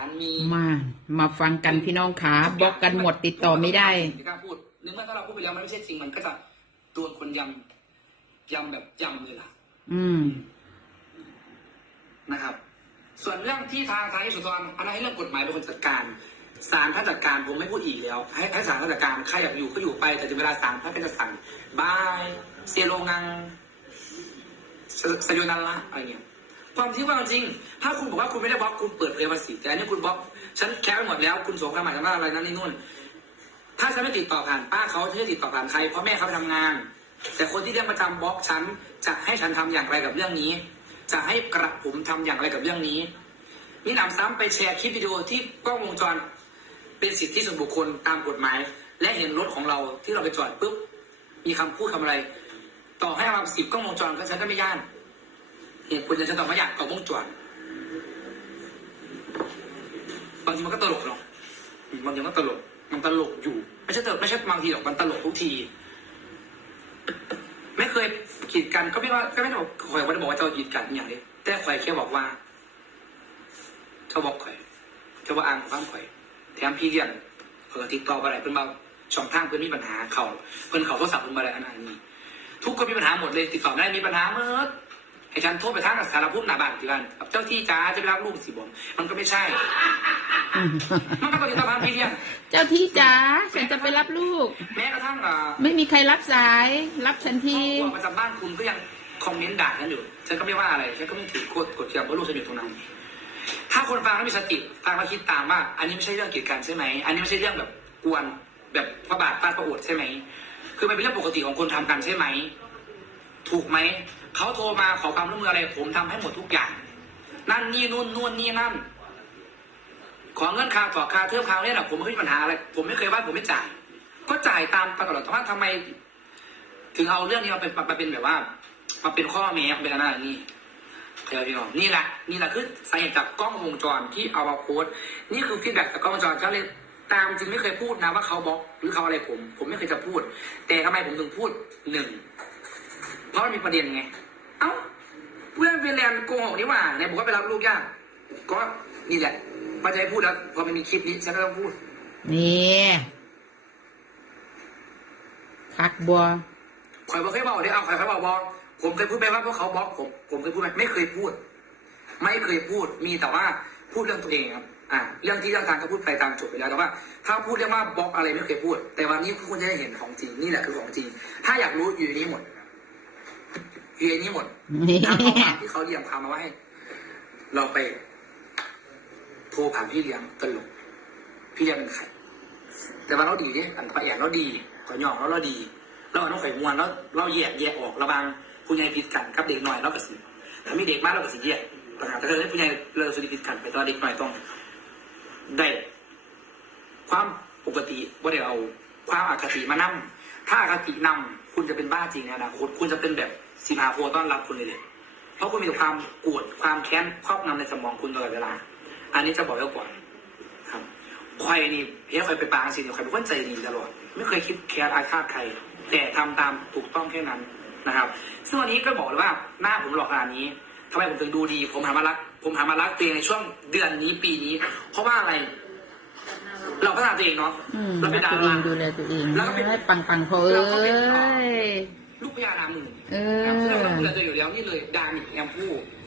อันมีมา มาฟังกันพี่น้องขาบล็อกกันหมดติดต่อไม่ได้ไม่กล้าพูดนึกว่าถ้าเราพูดไปแล้วมันไม่ใช่จริงมันก็จะโดนคนยำยำแบบยำเลยล่ะ อืมนะครับ ส่วนเรื่องที่ทางทางที่สุดอันนั้นให้เรื่องกฎหมายเป็นคนจัดการศาลท่านจัดการผมไม่พูดอีกแล้ว ให้ให้ศาลท่านจัดการใครอยากอยู่ก็อยู่ไป แต่ถึงเวลาศาลท่านก็จะสั่งบายเซียโรงงังสสยนันละอะไรเงี้ย ความที่ว่าจริง ถ้าคุณบอกว่าคุณไม่ได้บล็อกคุณเปิดเผยภาษีแต่อันนี้คุณบล็อกฉันแคปไปหมดแล้ว คุณส่งคำหมายคำว่าอะไรนั่นนี่นู่น ถ้าฉันไม่ติดต่อผ่านป้าเขาฉันจะติดต่อผ่านใครเพราะแม่เขาไปทำงาน แต่คนที่เรียกประจำบล็อกฉันจะให้ฉันทำอย่างไรกับเรื่องนี้ จะให้กระผมทำอย่างไรกับเรื่องนี้มีหนำซ้ำไปแชร์คลิปวิดีโอที่กล้องวงจร เป็นสิทธิส่วนบุคคลตามกฎหมาย และเห็นรถของเราที่เราไปจอดปุ๊บมีคำพูดคำอะไร ต่อให้มาสิบกล้องวงจรก็ฉันก็ไม่ย่าน เหตุผลจะต่อไม่อยากกล้องวงจรบางทีมันก็ตลกเนาะบางทีมันก็ตลก มันตลกอยู่ ไม่ใช่ตลกไม่ใช่บางทีหรอกมันตลกทุกที ไม่เคยกีดกันก็ไม่ว่าก็ไม่ได้บอกข่อยไม่ได้บอกว่าเจ้ากีดกันอย่างนี้แต่ข่อยแค่บอกว่าเจ้าบอกข่อยเจ้าว่าอ่านของข้างข่อย แถมพี่เรียนเออทิกตออะไรเพิ่นมาช่องทางเพิ่อนมีปัญหาเขาเพิ่อนเขาโทรศัพท์เพิ่นมาอะไรอันนี้ทุกคนมีปัญหาหมดเลยติดต่อได้มีปัญหาเมื่อ ให้ฉันโทรไปทางสารพูดหน้าบ้านที่บ้านเจ้าที่จ้าจะไปรับลูกสิบอมมันก็ไม่ใช่ มันก็ต้องติดต่อทางพี่เรียนเจ้าที่จ๋าฉันจะไปรับลูก แม้กระทั่งอ่าไม่มีใครรับสาย รับฉันครทีอบครัวประจำบ้านคุณก็ยังคอมเมนต์ด่าฉันอยู่ฉันก็ไม่ว่าอะไรฉันก็ไม่ถือโคตรกดเทียมเพราะลูกฉันอยู่ตรงนั้น ถ้าคนฟังแล้วมีสติฟังแล้วคิดตามว่า อันนี้ไม่ใช่เรื่องกีดกันใช่ไหมอันนี้ไม่ใช่เรื่องแบบกวนแบบพระบาทฟาดพระโอษฐ์ใช่ไหมคือมันเป็นเรื่องปกติของคนทำกันใช่ไหม ถูกไหมเขาโทรมาขอความร่วมมืออะไร ผมทำให้หมดทุกอย่าง นั่นนี่นู่นนู่นนี่นั่น ขอเงินค่าต่อค่าเทอมค่าเนี่ยนะผมไม่เคยมีปัญหาอะไรผมไม่เคยว่าผมไม่จ่าย ก็จ่ายตามตลอดแต่ว่าทำไม ถึงเอาเรื่องนี้มาเป็นมาเป็นแบบว่ามาเป็นข้อแม้เป็นอะไรนี่เคยพี่น้องนี่แหละนี่แหละคือสาเหตุจากกล้องวงจรที่เอามาโพสนี่คือฟีดแบ็กจากกล้องวงจรก็เลยตามจริงไม่เคยพูดนะว่าเขาบล็อกหรือเขาอะไรผม ผมไม่เคยจะพูด แต่ทำไมผมถึงพูดหนึ่ง ราะมันมีประเด็นไง เอ้าเพื่อนเป็นแลนด์โกหกนี่หว่าเนี่ยบอกว่าไปรับลูกยากก็นี่แหละพอจะให้พูดแล้วพอมันมีคลิปนี้ฉันก็ต้องพูด นี่คักบัวข่อยบ่เคยบอกเด้เอาข่อยเคยบอกบอกผมเคยพูดไปว่าพวกเขาบล็อกผม ผมเคยพูดไหมไม่เคยพูด ไม่เคยพูด มีแต่ว่าพูดเรื่องตัวเองครับ อ่า เรื่องที่เรื่องทางก็พูดไปตามจบไปแล้ว แต่ว่า ถ้าพูดเรื่องว่าบล็อกอะไรไม่เคยพูด แต่วันนี้ทุกคนจะได้เห็นของจริง นี่แหละคือของจริง ถ้าอยากรู้อยู่ในนี้หมด อยู่ในนี้หมดนี่ทางข้อความที่เขาเรียงความมาไว้ให้ เราไปโทรผ่านพี่เลี้ยงตลกพี่เลี้ยงเป็นใครแต่ว่าเราดีเนี่ยอันพระแอนเราดีขอยองเราเราดีเราเอาน้องไข่มวนแล้วเราแยกแยกออกระบางผู้ใหญ่ผิดกันกับเด็กหน่อยเราก็สิถ้ามีเด็กมากเราก็สิแยกปัญหาแต่ถ้าให้ผู้ใหญ่เลิกสุดผิดกันไปตอนเด็กหน่อยต้องได้ ความปกติว่าเดี๋ยวเอาความอคติมานั่ถ้าอคตินำคุณจะเป็นบ้าจริงในอนาคตคุณจะเป็นแบบ สีมาโพต้อนรับคุณเลยเลยเพราะคุณมีแต่ความโกรธความแค้นครอบงำในสมองคุณตลอดเวลา อันนี้จะบอกไว้ก่อนครับใครนี่เฮ้ยใครไปปางสิเนี่ยใครเป็นคนใจดีตลอด ไม่เคยคิดแคร์อาฆาตใคร แต่ทำตามถูกต้องแค่นั้นนะครับ ซึ่งวันนี้ก็บอกเลยว่าหน้าผมหล่อขนาดนี้ทำไมผมถึงดูดี ผมหามารัก ผมหามารักตัวเองในช่วงเดือนนี้ปีนี้ เพราะว่าอะไร เราพัฒนาตัวเองเนาะอืมเราเป็นดาตัวเอรางดูแลตัวเองแล้วก็เป็นให้ปังปังๆพอเอ้เราก็เป็นต่อย ลูกพญานาคหมื่นเอครับซึ่งเราอดูแลตัวเองอยู่แล้วนี่เลยดามิกแอมพู